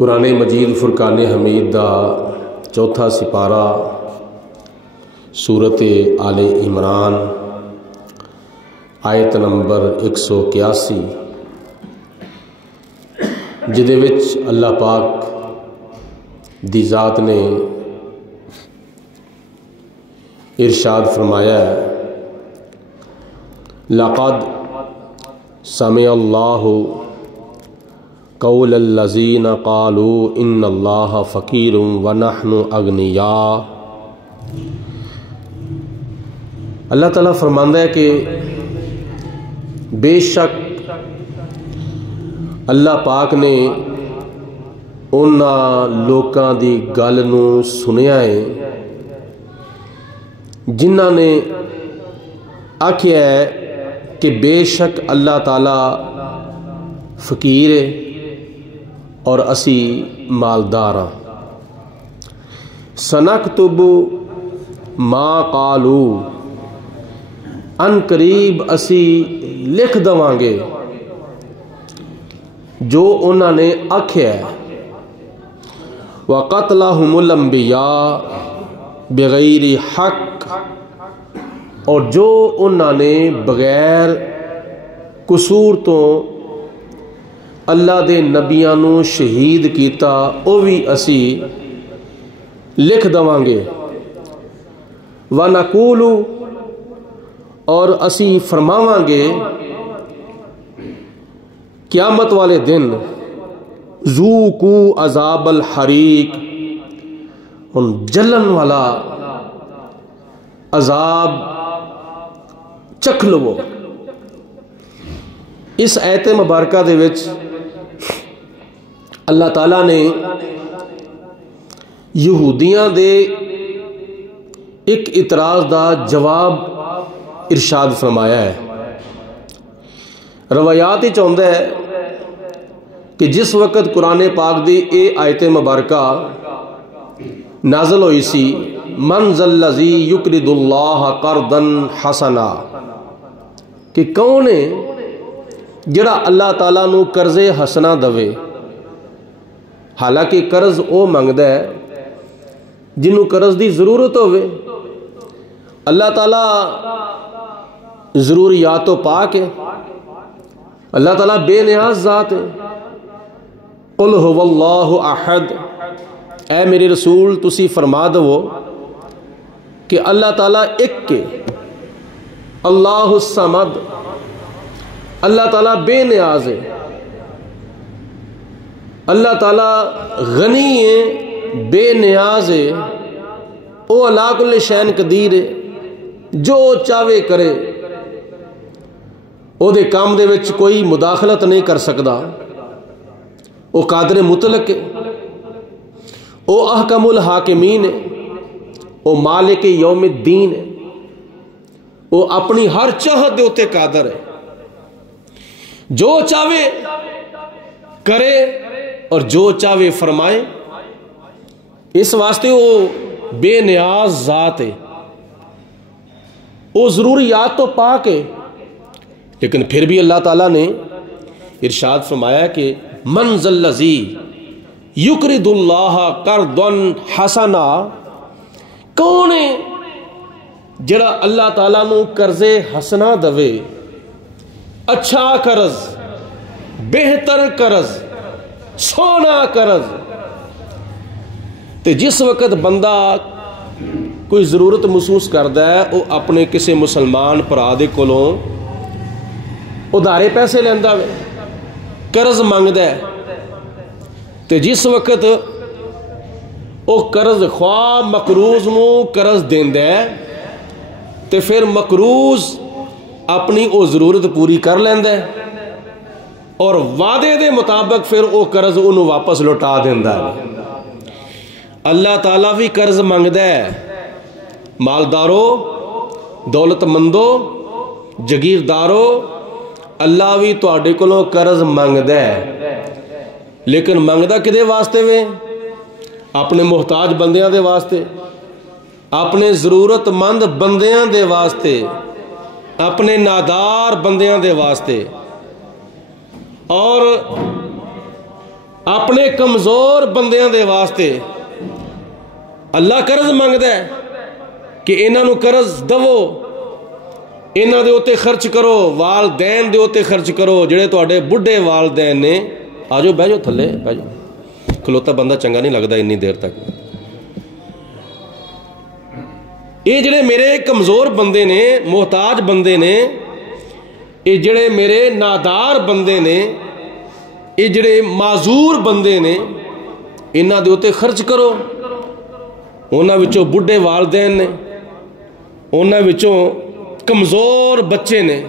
قرآن مجید فرقان حمید دا چوتھا سپارہ سورت آل عمران آیت نمبر 181 جدے وچ اللہ پاک دی ذات نے ارشاد فرمایا ہے لقد سمع اللہ قول الذین قالوا ان اللہ فقیر ونحن اغنیاء۔ اللہ تعالیٰ فرماندہ ہے کہ بے شک اللہ پاک نے انہاں لوکاں دی گل نوں سنیا ہے جنہاں نے آکھیا ہے کہ بے شک اللہ تعالیٰ فقیر ہے اور اسی مالدار ہاں۔ سنکتب ما قالو، ان قریب اسی لکھ دواں گے جو انہوں نے آکھیا ہے، وقتلہم الانبیاء بغیر حق، اور جو انہوں نے بغیر قصور تو اللہ دے نبیاں نو شہید کیتا او بھی اسی لکھ دواں گے۔ وَنَقُولُ، اور اسی فرماواں گے قیامت والے دن ذوقوا عذاب الحریق، ان جلن والا عذاب چکھ لو۔ اس آیت مبارکہ دے وچ اللہ تعالیٰ نے یہودیاں دے ایک اعتراض دا جواب ارشاد فرمایا ہے۔ روایات ہی چاہتا ہے کہ جس وقت قرآن پاک دی اے آیت مبارکہ نازل ہوئی سی، من ذا الذی یقرض اللہ قرضا حسنا، کہ کون ہے جڑا اللہ تعالیٰ نو قرض حسنا دوے، حالانکہ قرض او منگدا ہے جنوں قرض دی ضرورت ہوئے۔ اللہ تعالیٰ ضروریات تو پاک ہے، اللہ تعالیٰ بے نیاز ذات ہے۔ قل هو اللہ احد، اے میرے رسول تسی فرما دو کہ اللہ تعالیٰ ایک کے، اللہ الصمد، اللہ تعالیٰ بے نیاز ہے، اللہ تعالیٰ غنی ہے، بے نیاز ہے، او علی کل شیء قدیر ہے، جو چاہے کرے، او دے کام دے وچ کوئی مداخلت نہیں کر سکدا، او قادر مطلق ہے، او احکم الحاکمین ہے، او مالک یوم الدین ہے، او اپنی ہر چاہت دے اتے قادر ہے، جو چاہے کرے اور جو چاہے فرمائے۔ اس واسطے وہ بے نیاز ذات ہے، وہ ضروریات تو پاک ہے، لیکن پھر بھی اللہ تعالیٰ نے ارشاد فرمایا کہ من ذا الذی یقرض اللہ قرضا حسنا، کون ہے جڑا اللہ تعالیٰ نو قرض حسنا دوے، اچھا قرض، بہتر قرض، سونا قرض۔ تے جس وقت بندہ کوئی ضرورت محسوس کرتا ہے وہ اپنے کسی مسلمان بھرا دے کولوں ادھارے پیسے لیندا ہے، قرض منگدا ہے، تے جس وقت وہ قرض خواہ مقروض نو قرض دیندا ہے تے پھر مقروض اپنی وہ ضرورت پوری کر لیندا ہے اور وعدے دے مطابق پھر وہ قرض انہوں واپس لوٹا دیندا ہے۔ اللہ تعالیٰ بھی قرض منگدا ہے، مالدارو، دولت مندو، جگیردارو، اللہ بھی تواڈے کولوں قرض منگدا ہے، لیکن منگدا کدے واسطے وے؟ اپنے محتاج بندیاں دے واسطے، اپنے ضرورت مند بندیاں دے واسطے، اپنے نادار بندیاں دے واسطے۔ اور اپنے کمزور بندیاں دے واسطے اللہ قرض منگدا ہے کہ انہاں نو قرض دو، انہاں دے اوتے خرچ کرو، والدین دے اوتے خرچ کرو۔ جڑے تواڈے بڈھے والدین نے، آ جاؤ بہ جاؤ تھلے بہ جاؤ، کھلوتا بندہ چنگا نہیں لگتا انی دیر تک۔ یہ جڑے میرے کمزور بندے نے، محتاج بندے نے، یہ جڑے میرے نادار بندے نے، یہ جڑے معذور بندے نے، انہاں دے اوتے خرچ کرو۔ انہاں وچوں بڈھے والدین نے، انہاں وچوں کمزور بچے نے،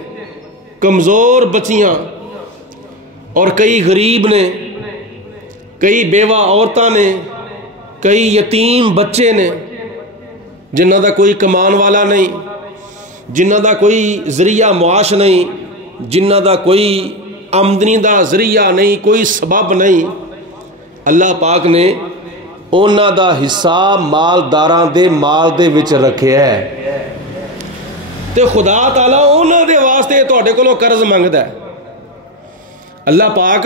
کمزور بچیاں، اور کئی غریب نے، کئی بیوہ عورتاں نے، کئی یتیم بچے نے جنہ دا کوئی کمان والا نہیں، جنہ دا کوئی ذریعہ معاش نہیں، جنہ دا کوئی آمدنی دا ذریعہ نہیں، کوئی سبب نہیں۔ اللہ پاک نے اونا دا حصہ مالداراں دے مال دے وچ رکھیا ہے، تے خدا تعالیٰ اونا دے واسطے تواڈے کولوں قرض منگدا ہے۔ اللہ پاک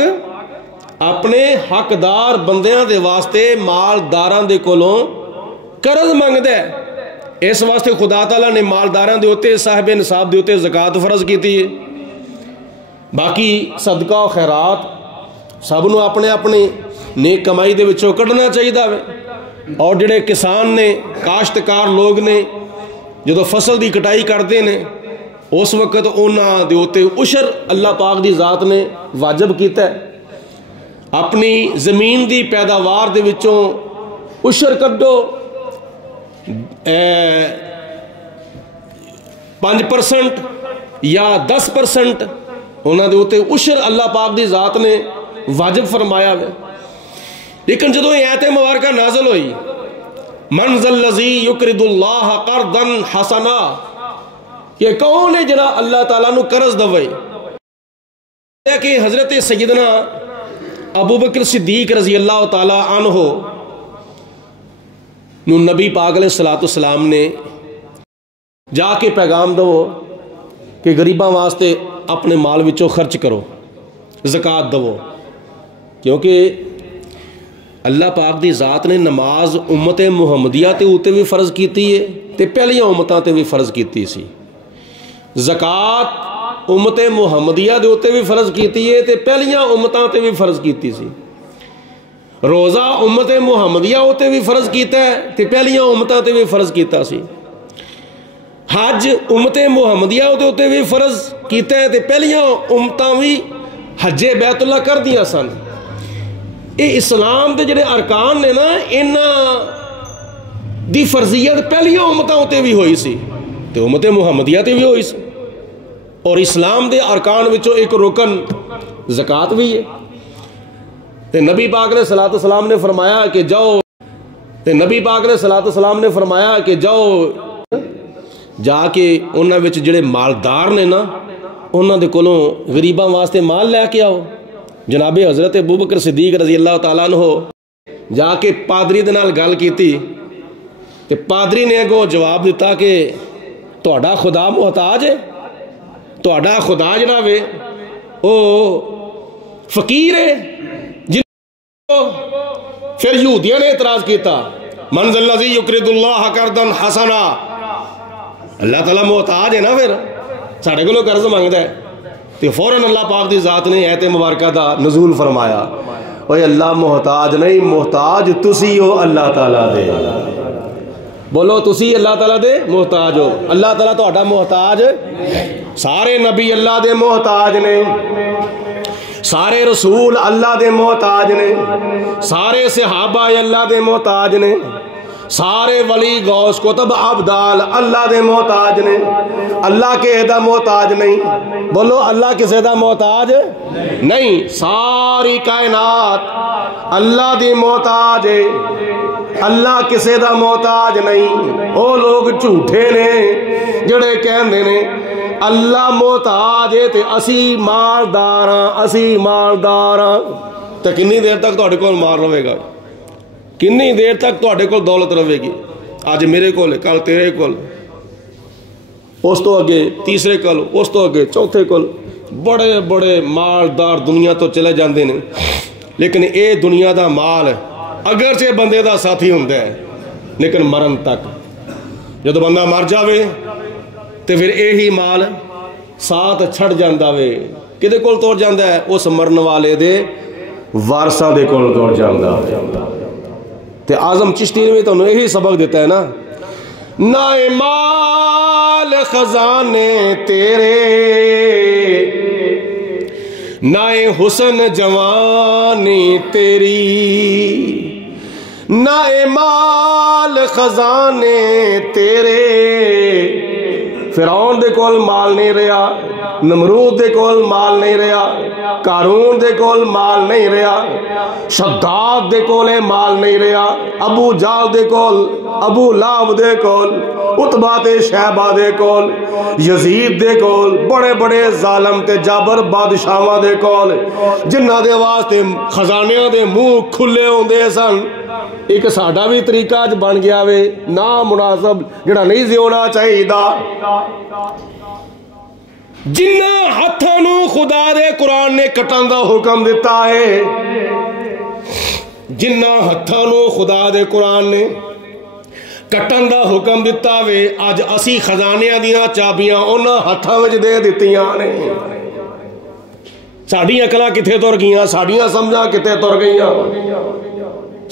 اپنے حقدار بندیاں دے واسطے مالداراں دے کولوں قرض منگدا ہے۔ اس واسطے خدا تعالیٰ نے مالداراں دے اوتے، صاحب نصاب دے اوتے زکوٰۃ فرض کیتی ہے۔ باقی صدقہ و خیرات سب نو اپنے اپنی نیک کمائی دے وچوں کڈنا چاہیے وے۔ اور جڑے کسان نے، کاشتکار لوگ نے، جدو فصل دی کٹائی کرتے ہیں اس وقت انہاں دے اوتے عشر اللہ پاک دی ذات نے واجب کیتا ہے۔ اپنی زمین دی پیداوار دے وچوں عشر کڈو، 5% یا 10% انہاں دے اوتے عشر اللہ پاک دی ذات نے واجب فرمایا ہے۔ لیکن جدو یہ آیت مبارکہ نازل ہوئی، من ذا الذی یقرض اللہ قرضا حسنا، کہ کون ہے جڑا اللہ تعالیٰ نو قرض دوے؟ کہ حضرت سیدنا ابو بکر صدیق رضی اللہ تعالیٰ عنہ نو نبی پاک علیہ السلام نے جا کے پیغام دو کہ غریباں واسطے اپنے مال وچوں خرچ کرو، زکوٰۃ دو، کیونکہ اللہ پاک دی ذات نے نماز امت محمدیہ تے اوتے بھی فرض کیتی ہے تے پہلیاں امتاں تے بھی فرض کیتی سی، زکوٰۃ امت محمدیہ دے اوتے بھی فرض کیتی ہے تے پہلیاں امتاں تے بھی فرض کیتی سی، روزہ امت محمدیہ اوتے بھی فرض کیتا ہے تے پہلیاں امتاں تے بھی فرض کیتا سی، حج امت محمدیہ دے اوتے بھی فرض کیتا ہے تے پہلیاں امتاں بھی حج بیت اللہ کر دیاں سن۔ یہ اسلام دے جڑے ارکان نے نا، انہاں دی فرضیت پہلیاں امتاں اوتے بھی ہوئی سی تے امت محمدیہ تے بھی ہوئی سی، اور اسلام دے ارکان وچوں ایک رکن زکوٰۃ بھی ہے۔ تے نبی پاک علیہ الصلوۃ والسلام نے فرمایا کہ جاؤ، تے نبی پاک علیہ الصلوۃ والسلام نے فرمایا کہ جاؤ جا کے انہاں وچ جڑے مالدار نے نا، انہاں دے کولوں غریباں واسطے مال لے کے آؤ۔ جناب حضرت ابو بکر صدیق رضی اللہ تعالیٰ عنہ جا کے پادری دے نال گل کیتی تے پادری نے اگوں جواب دیتا کہ تہاڈا خدا محتاج ہے، تہاڈا خدا جناب او فقیر ہے۔ پھر یہودیاں نے اعتراض کیتا، من ذا الذی یقرض اللہ قرضا حسنا، اللہ تعالیٰ محتاج ہے نا، پھر ساڈے کولوں قرض منگدا ہے۔ تے فوراً اللہ پاک دی ذات نے آیت مبارکہ دا نزول فرمایا، اوے اللہ محتاج نہیں، محتاج تسی ہو اللہ تعالیٰ دے۔ بولو تسی اللہ تعالیٰ دے محتاج ہو، اللہ تعالیٰ تہاڈا محتاج۔ سارے نبی اللہ دے محتاج نے، سارے رسول اللہ دے محتاج نے، سارے صحابہ اللہ دے محتاج نے، سارے ولی غوث کتب ابدال اللہ دے محتاج نے، اللہ کے دا محتاج نہیں۔ بولو اللہ کسے دا محتاج نہیں، ساری کائنات اللہ دی محتاج ہے، اللہ کسے دا محتاج نہیں۔ او لوگ جھوٹے نے جڑے کہندے نے اللہ محتاج ہے تے اسی مالدار ہاں، اسی مالدار ہاں۔ تے کنی دیر تک تہاڈے کول مال رہے گا؟ کنی دیر تک تہاڈے کول دولت رہے گی؟ اج میرے کول، کل تیرے کول، اس تو اگے تیسرے کول، اس تو اگے چوتھے کول۔ بڑے بڑے مالدار دنیا تو چلے جاندے نے، لیکن یہ دنیا دا مال اگرچہ بندے دا ساتھی ہوتا ہے لیکن مرن تک جب بندہ مر جاوے تو پھر یہی مال ساتھ چھڑ جاندہ وے کدے کول توڑ جاندہ ہے اس مرن والے دے وارثاں دے کول توڑ جاندہ تے اعظم چشتی نے تو یہی سبق دیتا ہے نا نہ مال خزانے تیرے نہ حسن جوانی تیری نہ مال خزانے تیرے فرعون دے کول مال نہیں رہا نمرود دے کول مال نہیں رہا قارون دے کول مال نہیں رہا شداد دے کول مال نہیں رہا ابو جہل دے کول ابو لہب دے کول عتبہ تے شیبہ دے کول یزید دے کول بڑے بڑے ظالم تے جابر بادشاہاں دے کول جنہاں دے واسطے خزانیاں دے منہ کھلے ہوندے سن ایک ساڈا بھی طریقہ اج بن گیا وے نا مناسب جڑا نہیں زیونا چاہیے جنہ ہتھاں نو خدا دے قرآن نے کٹن دا حکم دیتا ہے جنہ ہتھاں نو خدا دے قرآن نے کٹن دا حکم دیتا وے اج اسی خزانیاں دیاں چابیاں انہاں ہتھاں وچ دے دتیاں نے ساڈیاں عقلاں کتے تر گئیاں ساڈیاں سمجھاں کتے تر گئیاں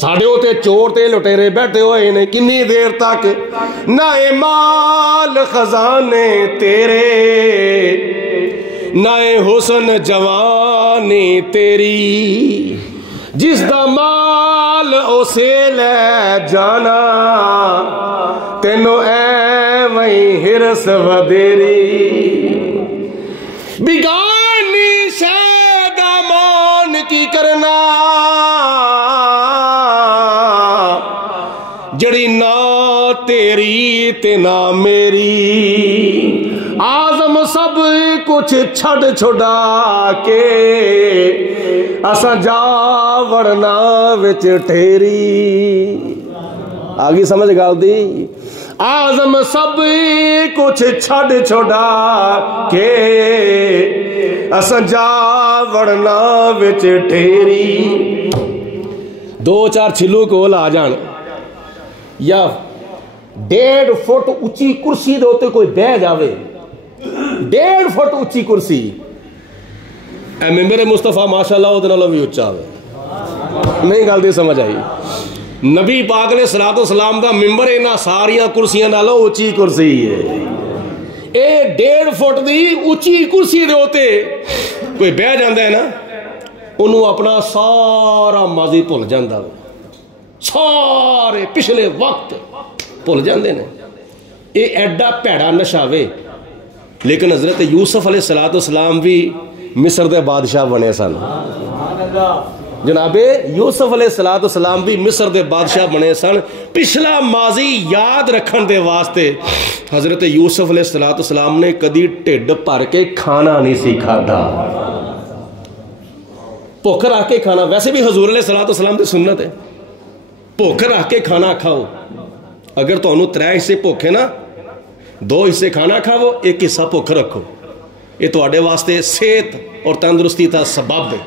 ساڑھے ہوتے چور تے لٹیرے بیٹھے ہوئے نے کنی دیر تک نہ مال خزانے تیرے نہ حسن جوانی تیری جس دا مال اسے لے جانا تینو اے وہیں ہرس ودیری بگانی شیدہ مان کی کرنا جڑی نہ تیری تے نہ میری اعظم سب کچھ چھڑ چھڑا کے اساں جا ورنا وچ ٹھیری آگی سمجھ گال دی اعظم سب کچھ چھڑ چھڑا کے اساں جا ورنا وچ ٹھیری دو چار چھلو کول آ جان یا 1.5 فٹ اچھی کرسی دے ہوتے کوئی بہ جاوے 1.5 فٹ اچھی کرسی اے ممبر مصطفیٰ ماشاءاللہ وہ دنالوں بھی اچھا ہوئے نہیں گل دی سمجھ آئی نبی پاک نے صلاۃ والسلام دا ممبر اینا ساریاں کرسیاں نالوں اچھی کرسی ہے اے 1.5 فٹ دی اچھی کرسی دے ہوتے کوئی بہ جاندہ ہے نا انہوں اپنا سارا ماضی بھول جاندہ ہے سارے پچھلے وقت بھول جاندے نے یہ ایڈا پیڑا نشہ وے لیکن حضرت یوسف علیہ السلام بھی مصر دے بادشاہ بنے سن جناب یوسف علیہ السلام بھی مصر دے بادشاہ بنے سن پچھلا ماضی یاد رکھن دے واسطے حضرت یوسف علیہ السلام نے کدی ٹھڈ بھر کے کھانا نہیں سیکھا تھا بھوک رکھ کے کھانا ویسے بھی حضور علیہ السلام دی سنت ہے بھوک رکھ کے کھانا کھاؤ اگر تو انہوں 3 حصے بھوکے نا 2 حصے کھانا کھاؤ 1 حصہ بھوک رکھو یہ تو آڑے واسطے صحت اور تندرستی تا سبب ہے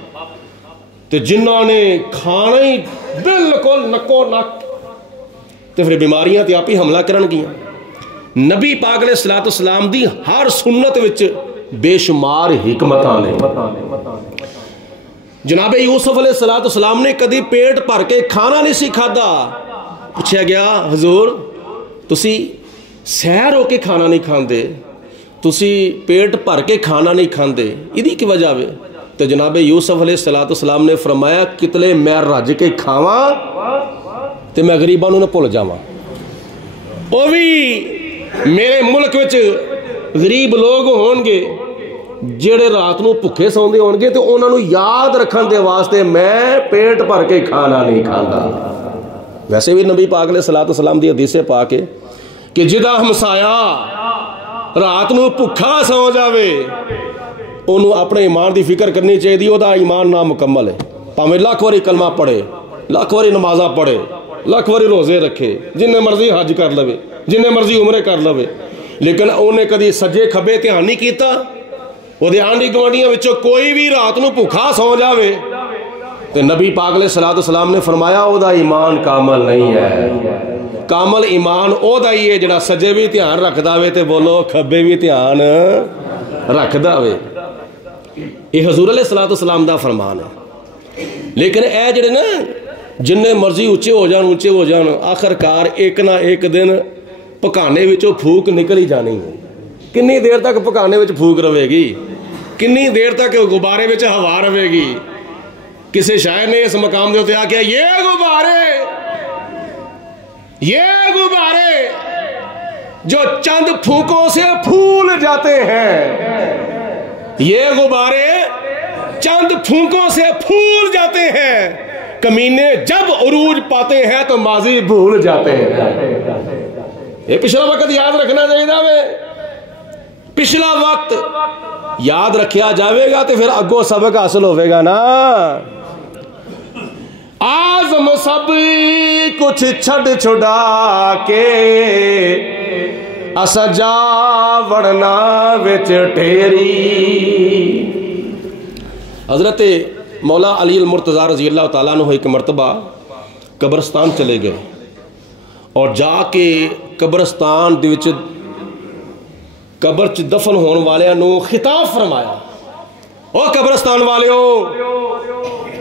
تو جنہوں نے کھانا ہی بالکل نکو نک تو پھر بیماریاں تے آپ ہی حملہ کرن گیا نبی پاک علیہ السلام دی ہر سنت وچ بے شمار حکمتاں نے جناب یوسف علیہ السلام نے کدی پیٹ بھر کے کھانا نہیں سیکھا دا پوچھا گیا حضور تسی سیر ہو کے کھانا نہیں کھاندے تسی پیٹ بھر کے کھانا نہیں کھاندے ادھی کی وجہ ہے تو جناب یوسف علیہ السلام نے فرمایا کتلے میں رج کے کھاواں تے میں غریباں نوں نہ بھول جاواں او بھی میرے ملک وچ غریب لوگ ہون گے جڑے رات نو بھکھے سوندے ہون گے تے انہاں نوں یاد رکھن دے واسطے میں پیٹ بھر کے کھانا نہیں کھاندا ویسے بھی نبی پاک علیہ السلام دی حدیث پاک ہے کہ جدا ہمسایا رات نو بھکھا سو جاوے انہوں اپنے ایمان دی فکر کرنی چاہیے دی او دا ایمان نامکمل ہے پاویں لاکھ واری کلمہ پڑھے لاکھ واری نمازہ پڑھے لاکھ واری روزے رکھے جنہیں مرضی حج کر لوے جنہیں مرضی عمرے کر لوے لیکن انہیں کدی سجے کھبے دھیان نہیں کیتا وہ دھیان دی گوانڈیاں وچوں کوئی بھی رات نو بھکھا سو جاوے تو نبی پاک علیہ السلام نے فرمایا او دا ایمان کامل نہیں ہے. کامل ایمان او دا ہی ہے جڑا سجے بھی دھیان رکھدا وے تے بولو کھبے بھی دھیان رکھدا وے. یہ حضور علیہ السلام دا فرمان ہے. لیکن اے جڑے نا جننے مرضی اونچے ہو جان آخر کار ایک نہ ایک دن پکانے وچوں پھوک نکل ہی جانی ہے. کنی دیر تک پکانے وچ پھوک رہے گی, کنی دیر تک غبارے وچ ہوا رہے گی. کسی شاعر نے اس مقام دے آ کے یہ غبارے جو چند پھونکوں سے پھول جاتے ہیں, یہ غبارے چند پھونکوں سے پھول جاتے ہیں, کمینے جب عروج پاتے ہیں تو ماضی بھول جاتے ہیں. یہ پچھلا وقت یاد رکھنا چاہیے. پچھلا وقت یاد رکھیا جاوے گا تو پھر اگوں سبق حاصل ہوئے گا نا. آزم سب کچھ چھڑ چھڑا کے اسا جا وڑنا وچ ٹھیری. حضرت مولا علی المرتضیٰ رضی اللہ تعالیٰ عنہ ایک مرتبہ قبرستان چلے گئے اور جا کے قبرستان دے وچ قبر چ دفن ہون والے نو خطاب فرمایا, او قبرستان والے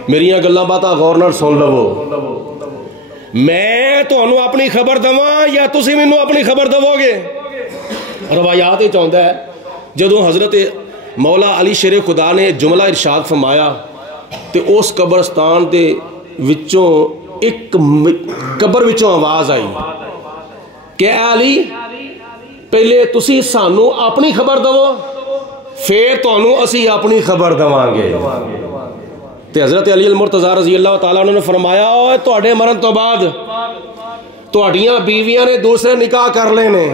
میریاں گلاں باتاں غور نال سن لو. میں تانوں اپنی خبر دواں یا تسی مینوں اپنی خبر دو گے؟ روایات وچ آندا ہے جدوں حضرت مولا علی شیر خدا نے جملہ ارشاد فرمایا تے اس قبرستان دے وچوں ایک قبر وچوں آواز آئی کہ اے علی پہلے تسی سانو اپنی خبر دو پھر تانوں اسی اپنی خبر دواں گے. تے حضرت علی المرتضیٰ رضی اللہ تعالیٰ عنہ نے فرمایا اوے تواڈے مرن تو بعد تواڈیاں بیویاں نے دوسرے نکاح کر لینے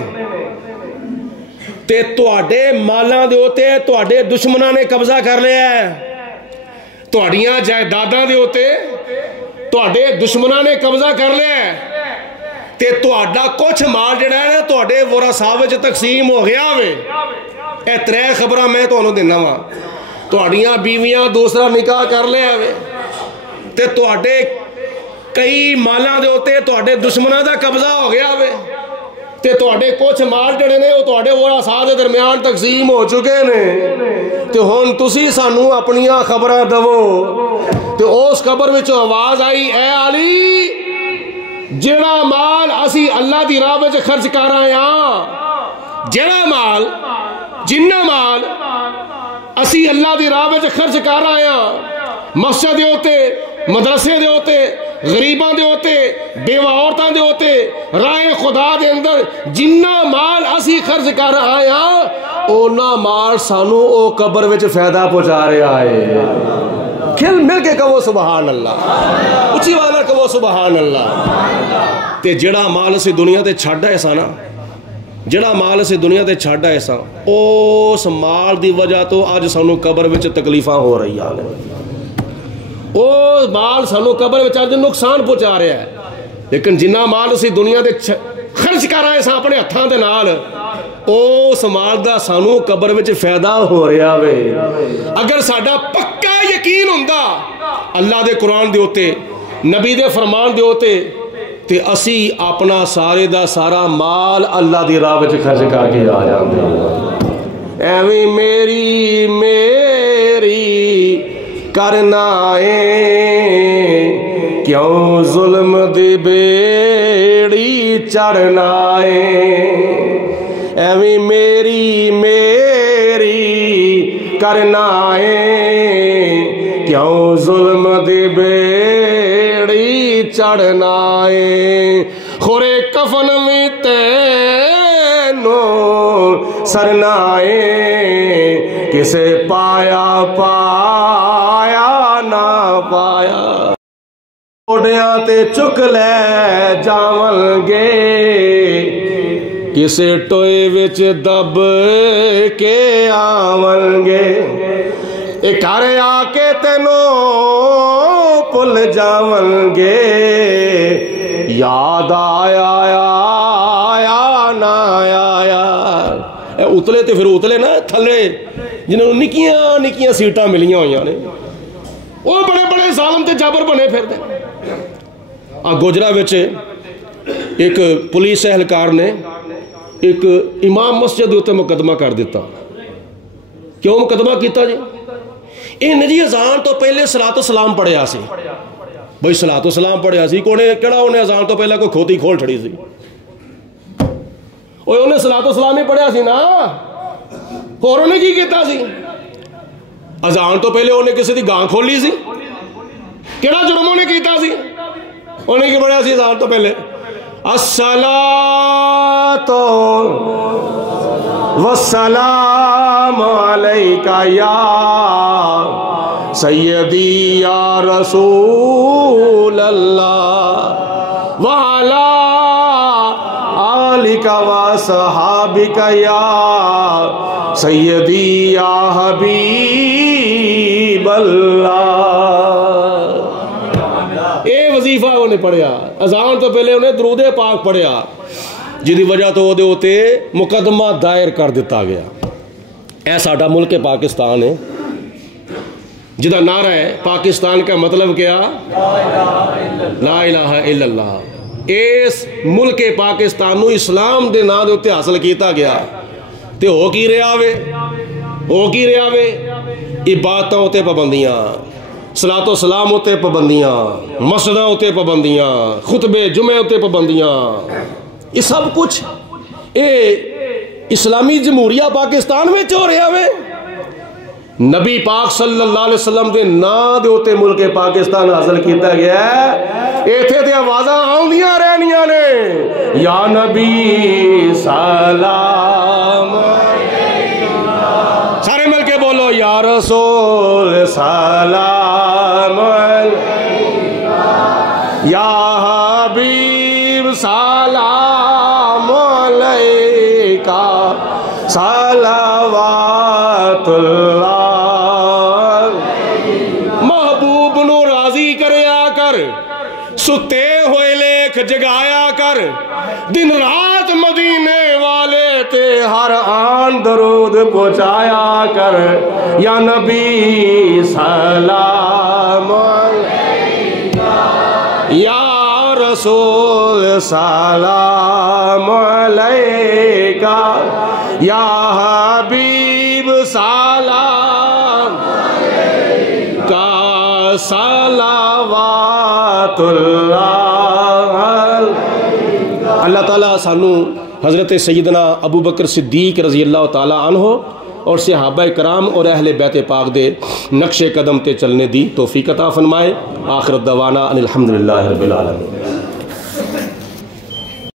تے تواڈے مالاں دے اوتے تواڈے دشمناں نے قبضہ کر لیا ہے, تواڈیاں جائیداداں دے اوتے تواڈے دشمناں نے قبضہ کر لیا ہے تے تواڈا کچھ مال جڑا ہے نا تواڈے ورثاء وچ تقسیم ہو گیا ہوئے. اے ترے خبراں میں تانوں دینا وا. تواڈیاں بیویاں دوسرا نکاح کر لیا ہوئے تے تواڈے کئی مالاں دے اوتے تواڈے دشمناں دا قبضہ ہو گیا ہوئے تے تواڈے کچھ مال جڑے نے او تواڈے ورثاء دے درمیان تقسیم ہو چکے نے تے ہن تسی سانوں اپنیاں خبراں دو. تے اس خبر وچ آواز آئی اے علی جڑا مال اسی اللہ دی راہ وچ خرچ کر آئے ہاں, جڑا مال جنہ مال اسی اللہ دی راہ وچ خرچ کر آئے ہاں, مسجد دے ہوتے مدرسے دے ہوتے غریباں دے ہوتے بیوہ عورتاں دے ہوتے راہ خدا دے اندر جنہ مال اسی خرچ کر آئے ہاں اونا مال سانو او قبر وچ فائدہ پہنچا رہا ہے. کھل مل کے کہو سبحان اللہ, اچھی والا کہو سبحان اللہ. تے جڑا مال اسی دنیا تے چھڈ ہے سا نا, جڑا مال اسی دنیا تے چھڈ ہے سا اس مال دی وجہ تو اج سانو قبر وچ تکلیفاں ہو رہی ہیں. او مال سانو قبر وچ اج نقصان پہنچا رہا ہے. لیکن جنہ مال اسی دنیا تے خرچ کر رہے سا اپنے ہتھاں دے نال اس مال دا سانو قبر وچ فائدہ ہو رہا وے. اگر ساڈا پکا یقین ہوندا اللہ دے قرآن دے اوتے نبی دے فرمان دے اوتے تے اسی اپنا سارے دا سارا مال اللہ دی راہ وچ خرچ کر کے آ جاندے. ایویں میری کرنا ہے کیوں ظلم دی بیڑی چڑھنا ہے. ایویں میری کرنا ہے کیوں ظلم دی بیڑی چڑھنا ہے. خورے کفن میں تینوں سرنا ہے کسے پایا نہ پایا. اوڈیاں تے چک لے جاون گے کسے ٹوئے وچ دب کے آون گے. اے گھر آ کے تینوں پل جاون گے یاد آیا نہ آیا. اے اتلے تے پھر اتلے نا تھلے جنہوں نکیاں سیٹاں ملیاں ہوئی نے وہ بڑے ظالم تے جابر بنے پھر دے. گوجرا وچ ایک پولیس اہلکار نے ایک امام مسجد اتنے مقدمہ کر دیتا. کیوں مقدمہ کیتا جی؟ ان جی اذان تو پہلے صلاۃ و سلام پڑھیا سی. بھائی صلاۃ و سلام پڑھیا سی کونے کہڑا انہیں اذان تو پہلے کوئی کھوتی کھول چھڑی سی. انہیں صلاۃ و سلام ہی پڑھیا سی نا, اور انہیں کی کیتا سی؟ اذان تو پہلے انہیں کسی دی گاں کھولی سی. کہڑا جرم انہیں کیتا سی؟ انہیں کی پڑھیا سی اذان تو پہلے الصلاۃ والسلام علیکہ یا سیدی یا رسول اللہ وعلا آلکہ وصحابکہ یا سیدی یا حبیب اللہ. اے وظیفہ انہیں پڑھیا. اذان تو پہلے انہیں درود پاک پڑھیا, جدی وجہ تو وہ ہوتے مقدمہ دائر کر دیتا گیا. اے ساڈا ملک پاکستان ہے جدا نعرہ ہے پاکستان کا مطلب کیا؟ لا الہ الا اللہ. اس ملک پاکستان نو اسلام دے نام دے اوتے حاصل کیتا گیا تے ہو کی رہا وے عبادتاں اوتے پابندیاں, صلاۃ و سلام ہوتے پابندیاں, مسجداں ہوتے پابندیاں, خطبے جمعے ہوتے پابندیاں. یہ سب کچھ اے اسلامی جمہوریہ پاکستان میں ہو رہا ہے. نبی پاک صلی اللہ علیہ وسلم دے نا دے ہوتے ملک پاکستان حاصل کیتا گیا ہے. ایتھے تے آوازاں آؤندیاں رہنیاں نے, یا نبی سلام سارے مل کے بولو, یا رسول سلام یا حبیب سلام علیکہ صلوات اللہ. محبوب نو راضی کریا کر, ستے ہوئے لیکھ جگایا کر, دن رات مدینے والے تے ہر آن درود پہنچایا کر. یا نبی سلام علیکہ یا رسول سلام علیکہ یا حبیب سلام علیکہ صلوات اللہ. اللہ تعالیٰ سانو حضرت سیدنا ابو بکر صدیق رضی اللہ تعالیٰ عنہ اور صحابہ کرام اور اہل بیت پاک دے نقش قدم تے چلنے دی توفیق عطا فرمائے. آخر دعوانا ان الحمدللہ رب العالمین.